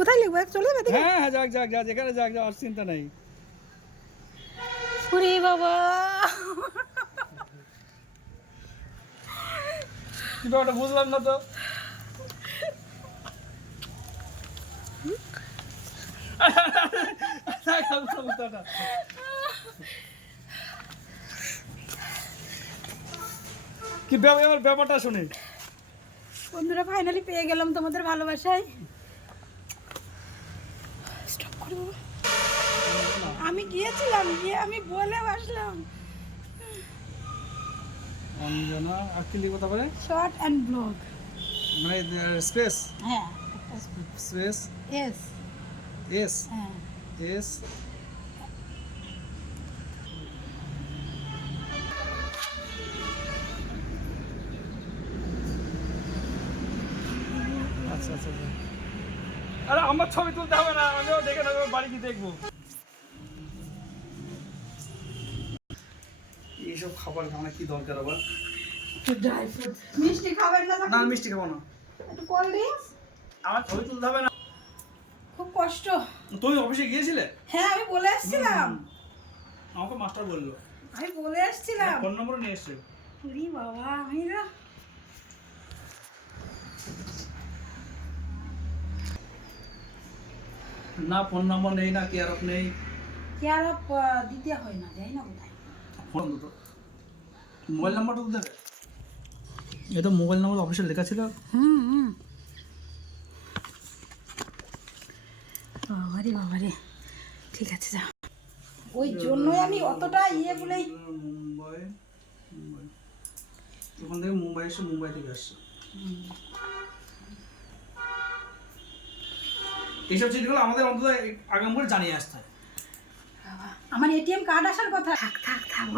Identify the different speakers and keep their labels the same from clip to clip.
Speaker 1: কোথায় লিখব? চলে যাবে
Speaker 2: হ্যাঁ হ্যাঁ যাক যাক যাক যেখানে যাক যাক আর চিন্তা নাই।
Speaker 1: ওরে বাবা।
Speaker 2: কি ব্যাপারটা বুঝলাম না তো। কি ব্যাপারটা শুনি।
Speaker 1: বন্ধুরা ফাইনালি পেয়ে গেলাম তোমাদের ভালোবাসায়। আমি গিয়েছিলাম গিয়ে আমি বলে আসলাম
Speaker 2: অঞ্জনা আর কি লিখব তারপরে?
Speaker 1: শর্ট অ্যান্ড ব্লগ
Speaker 2: মানে স্পেস
Speaker 1: হ্যাঁ।
Speaker 2: স্পেস
Speaker 1: এস
Speaker 2: এস
Speaker 1: হ্যাঁ।
Speaker 2: এস আচ্ছা আচ্ছা আচ্ছা। আরে আমার ছবি তুলতে হবে না আমিও দেখে নেব বাড়ি কি দেখব। এইসব খাবার খাওয়া কি দরকার আবার?
Speaker 1: ড্রাই ফ্রুট মিষ্টি খাবেন না
Speaker 2: না মিষ্টি খাব না।
Speaker 1: একটু কোল্ড ড্রিঙ্কস
Speaker 2: আমার ছবি তুলতে হবে না।
Speaker 1: খুব কষ্ট।
Speaker 2: তুমি অফিসে গিয়েছিলে?
Speaker 1: হ্যাঁ আমি বলে এসেছিলাম
Speaker 2: আমাকে মাস্টার বলল।
Speaker 1: আমি বলে এসেছিলাম
Speaker 2: ফোন নম্বর নিয়ে এসছে।
Speaker 1: বাবা আমি না
Speaker 2: না ফোন নম্বর নেই না কেয়ার অফ নেই।
Speaker 1: কেয়ার অফ দিতে হয় না যাই না কোথায়?
Speaker 2: ফোন দুটো। মোবাইল নাম্বারটা তো দেবে? এটা মোবাইল নাম্বার অফিসে লেখা ছিল।
Speaker 1: হুম হুম। বাবারে বাবারে। ঠিক আছে যা। ওই জন্যই আমি অতটা ইয়ে বলেই
Speaker 2: মুম্বাই মুম্বাই। ওখান থেকে মুম্বাই এসে মুম্বাই থেকে আসছে। এইসব জিনিসগুলো আমাদের অন্তত আগাম করে জানিয়ে আসতে হয়।
Speaker 1: আমার এটিএম কার্ড আসার কথা। থাক থাক থাক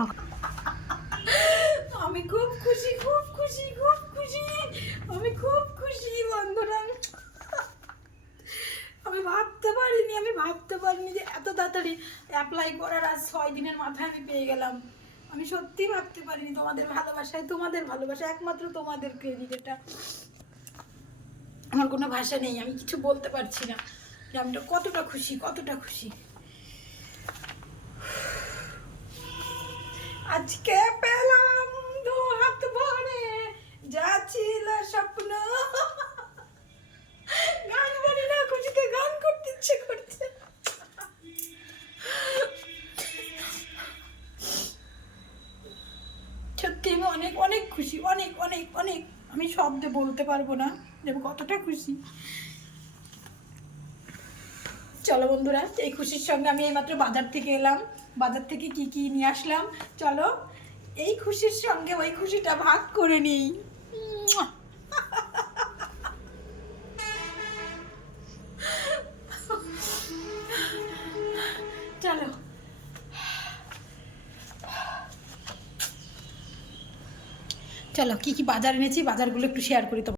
Speaker 1: আমি খুব খুশি খুব খুশি খুব খুশি। আমি খুব খুশি, বন্ধুরা। আমি ভাবতে পারিনি, আমি ভাবতে পারিনি যে এত তাড়াতাড়ি অ্যাপ্লাই করার আজ ছয় দিনের মাথায় আমি পেয়ে গেলাম। আমি সত্যি ভাবতে পারিনি তোমাদের ভালোবাসায়, তোমাদের ভালোবাসা একমাত্র তোমাদের ক্রেডিট এটা। আমার কোনো ভাষা নেই, আমি কিছু বলতে পারছি না। আমি কতটা খুশি কতটা খুশি। আজকে পেলাম দু হাত ভরে, যা ছিল স্বপ্ন। গান বলি না খুশিতে গান করতে ইচ্ছে করছে। সত্যি অনেক অনেক খুশি, অনেক অনেক অনেক। আমি শব্দে বলতে পারব না যে কতটা খুশি। চলো বন্ধুরা, এই খুশির সঙ্গে আমি এইমাত্র বাজার থেকে এলাম। বাজার থেকে কি কি নিয়ে আসলাম? চলো, এই খুশির সঙ্গে ওই খুশিটা ভাগ করে নিই। চলো। চলো, কি কি বাজার এনেছি, বাজারগুলো একটু শেয়ার করি তো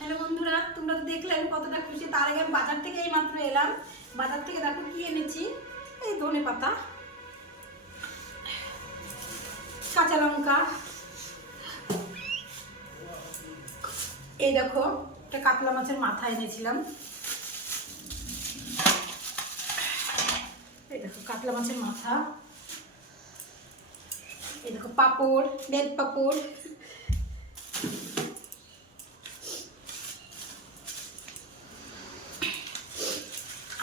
Speaker 1: হ্যালো বন্ধুরা তোমরা তো দেখলে আমি কতটা খুশি। তার আগে বাজার থেকে এই মাত্র এলাম। বাজার থেকে দেখো কি এনেছি। এই ধনে পাতা, কাঁচা লঙ্কা। এই দেখো, একটা কাতলা মাছের মাথা এনেছিলাম। এই দেখো, কাতলা মাছের মাথা। এই দেখো, পাপড় বেদ পাপড়।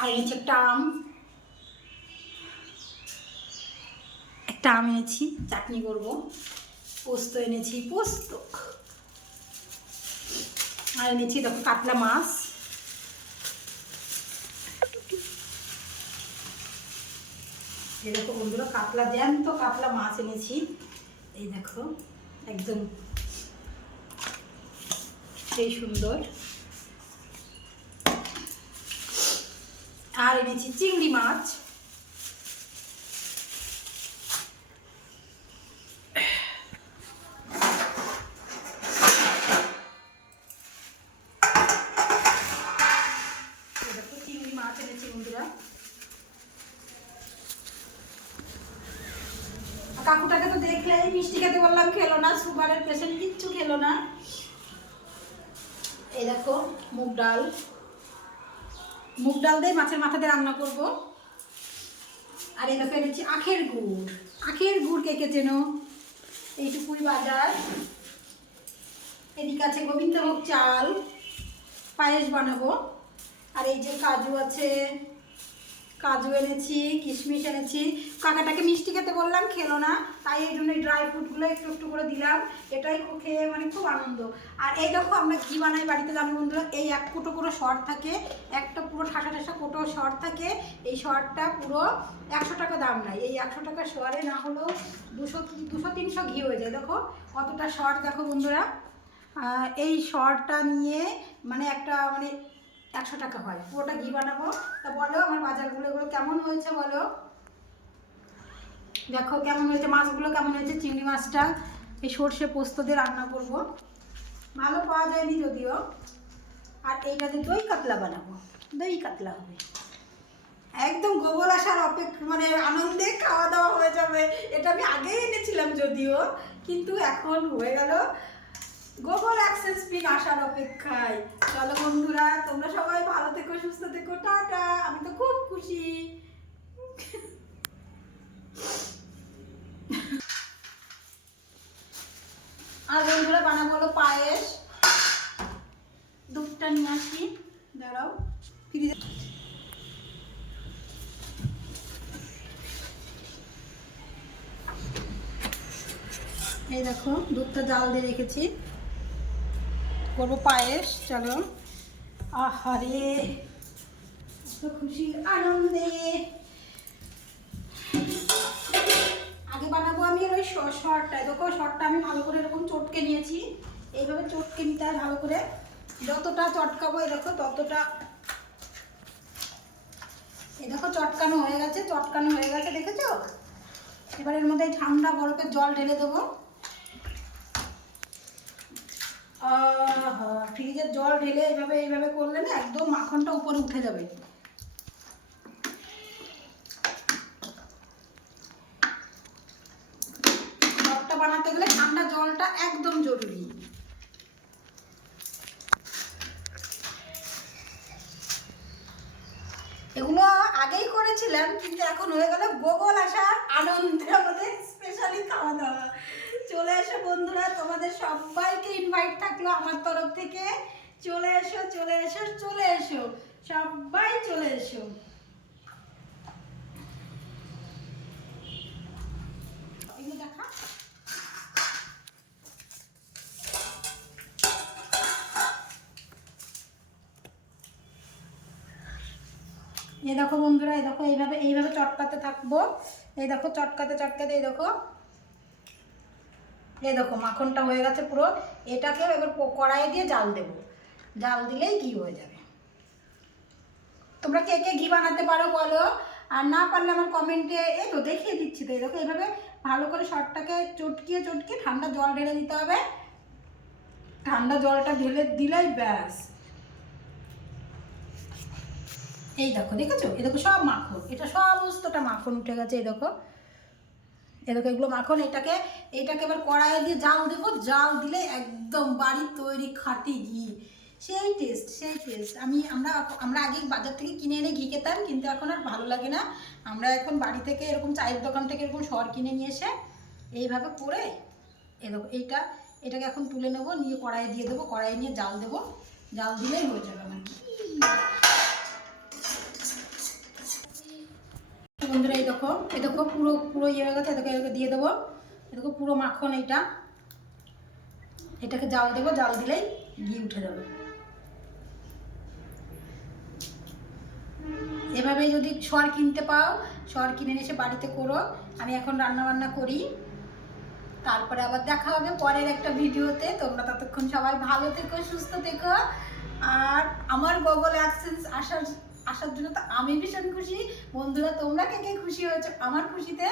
Speaker 1: আর এনেছি একটা আম। একটা আম এনেছি, চাটনি করব। পোস্ত এনেছি, পোস্ত। আর এনেছি দেখো কাতলা মাছ। এই দেখো বন্ধুরা, কাতলা জ্যান্ত কাতলা মাছ এনেছি। এই দেখো, একদম সেই সুন্দর। আর এনেছি চিংড়ি মাছ। কাকুটাকে তো দেখলে মিষ্টি খেতে বললাম, খেলো না সুগারের পেশেন্ট কিচ্ছু খেলো না। এই দেখো মুগ ডাল। মুগ ডাল দিয়ে মাছের মাথা দিয়ে রান্না করব। আর এই দেখো আখের গুড়। আখের গুড় কে কে চেনো? এইটুকুই বাজার। এদিকে আছে গোবিন্দভোগ চাল। পায়েস বানাবো। আর এই যে কাজু আছে কাজু এনেছি, কিশমিশ এনেছি। কাকাটাকে মিষ্টি খেতে বললাম, খেলো না। তাই এই জন্য ড্রাই ফ্রুটগুলো একটু একটু করে দিলাম। এটাই খেয়ে মানে খুব আনন্দ। আর এই দেখো, আমরা ঘি বানাই বাড়িতে জানো বন্ধুরা, এই এক কোটো করে শর্ট থাকে। একটা পুরো ঠাসা ঠাসা কোটো শর্ট থাকে। এই শর্টটা পুরো একশো টাকা দাম নাই। এই একশো টাকা শর্টে না হলেও দুশো দুশো তিনশো ঘি হয়ে যায়। দেখো, কতটা শর্ট, দেখো বন্ধুরা। এই শর্টটা নিয়ে মানে একটা মানে একশো টাকা হয়। পুরোটা ঘি বানাবো। তা বলো, আমার বাজারগুলো এগুলো কেমন হয়েছে বলো? দেখো কেমন হয়েছে, মাছগুলো কেমন হয়েছে, চিংড়ি মাছটা, এই সর্ষে পোস্ত দিয়ে রান্না করব। ভালো পাওয়া যায়নি যদিও। আর এইটাতে দই কাতলা বানাবো। দই কাতলা হবে। একদম গোবল আসার অপেক্ষা মানে আনন্দে খাওয়া দাওয়া হয়ে যাবে। এটা আমি আগেই এনেছিলাম যদিও, কিন্তু এখন হয়ে গেল। গোবর অ্যাক্সেস পিন আসার অপেক্ষায়। চলো বন্ধুরা, তোমরা সবাই ভালো থেকো, সুস্থ থেকো, টাটা। আমি তো খুব খুশি। আর বন্ধুরা, বানাবো হলো পায়েস। দুধটা নিয়ে আসি। দাঁড়াও, ফ্রিজে এই দেখো, দুধটা জাল দিয়ে রেখেছি। করব পায়েস চলো। আহারে খুশি আনন্দে। আগে বানাবো আমি ওই শর্টটা দেখো শর্টটা আমি ভালো করে এরকম চটকে নিয়েছি। এইভাবে চটকে নিতে হয় ভালো করে। যতটা চটকাবো এই দেখো ততটা এই দেখো চটকানো হয়ে গেছে চটকানো হয়ে গেছে দেখেছ? এবার এর মধ্যে ঠান্ডা বরফের জল ঢেলে দেবো। আহা, ফ্রিজের জল ঢেলে এইভাবে এইভাবে করলে না একদম মাখনটা উপরে উঠে যাবে। চপটা বানাতে গেলে ঠান্ডা জলটা একদম জরুরি। এগুলো আগেই করেছিলাম, কিন্তু এখন হয়ে গেল গোগল আসার আনন্দে, আমাদের স্পেশালি খাওয়া দাওয়া। চলে এসো বন্ধুরা, তোমাদের সবাইকে ইনভাইট থাকল আমার তরফ থেকে। চলে এসো চলে এসো চলে এসো, সবাই চলে এসো। এই দেখো বন্ধুরা, এই দেখো এইভাবে এইভাবে চটকাতে থাকব। এই দেখো চটকাতে চটকাতে, এই দেখো। এই দেখো মাখনটা হয়ে গেছে পুরো এটাকে এবার কড়াইয়ে দিয়ে জাল দেব। জাল দিলেই ঘি হয়ে যাবে। তোমরা কে কে ঘি বানাতে পারো বলো? আর না পারলে আমার কমেন্টে এই তো দেখিয়ে দিচ্ছি তো, এই দেখো এইভাবে ভালো করে শর্টটাকে চটকিয়ে চটকিয়ে ঠান্ডা জল ঢেলে দিতে হবে। ঠান্ডা জলটা ঢেলে দিলেই ব্যাস। এই দেখো, দেখেছ? এই দেখো সব মাখন, এটা সমস্তটা মাখন উঠে গেছে, এই দেখো। দেখো, এগুলো মাখন, এটাকে এটাকে এবার কড়াইয়ে দিয়ে জাল দেবো। জাল দিলে একদম বাড়ির তৈরি খাঁটি ঘি। সেই টেস্ট সেই টেস্ট আমি, আমরা আমরা আগে বাজার থেকে কিনে এনে ঘি খেতাম, কিন্তু এখন আর ভালো লাগে না। আমরা এখন বাড়ি থেকে এরকম চায়ের দোকান থেকে এরকম সর কিনে নিয়ে এসে এইভাবে করে দেখো, এইটা, এটাকে এখন তুলে নেব, নিয়ে কড়াইয়ে দিয়ে দেবো, কড়াইয়ে নিয়ে জাল দেবো। জাল দিলেই হয়ে যাবে আমার বন্ধুরা, এই দেখো এই দেখো পুরো পুরো ইয়ে হয়ে গেছে, এটাকে এটাকে দিয়ে দেবো। দেখো পুরো মাখন এইটা। এটাকে জাল দেবো, জাল দিলেই ঘি উঠে যাবে। এভাবে যদি সর কিনতে পাও সর কিনে এসে বাড়িতে করো। আমি এখন রান্না বান্না করি। তারপরে আবার দেখা হবে পরের একটা ভিডিওতে। তোমরা ততক্ষণ সবাই ভালো থেকো, সুস্থ থেকো। আর আমার গুগল অ্যাক্সেন্স আসার আসার জন্য তো আমি ভীষণ খুশি। বন্ধুরা, তোমরা কে কে খুশি হয়েছো আমার খুশিতে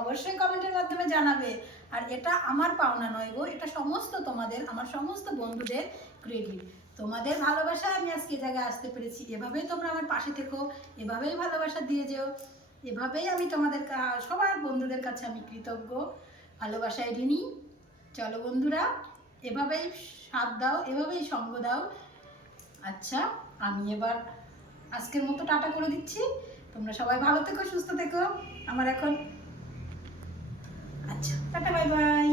Speaker 1: অবশ্যই কমেন্টের মাধ্যমে জানাবে। আর এটা আমার পাওনা নয় গো, এটা সমস্ত তোমাদের, আমার সমস্ত বন্ধুদের ক্রেডিট তোমাদের ভালোবাসা আমি আজকে জায়গায় আসতে পেরেছি। এভাবেই তোমরা আমার পাশে থেকো, এভাবেই ভালোবাসা দিয়ে যেও, এভাবেই আমি তোমাদের সবার বন্ধুদের কাছে আমি কৃতজ্ঞ। ভালোবাসায় ঋণী, চলো বন্ধুরা, এভাবেই সাথ দাও, এভাবেই সঙ্গ দাও। আচ্ছা আমি এবার আজকের মতো টাটা করে দিচ্ছি। তোমরা সবাই ভালো থেকো, সুস্থ থেকো। আমার এখন আচ্ছা টাটা, বাই বাই।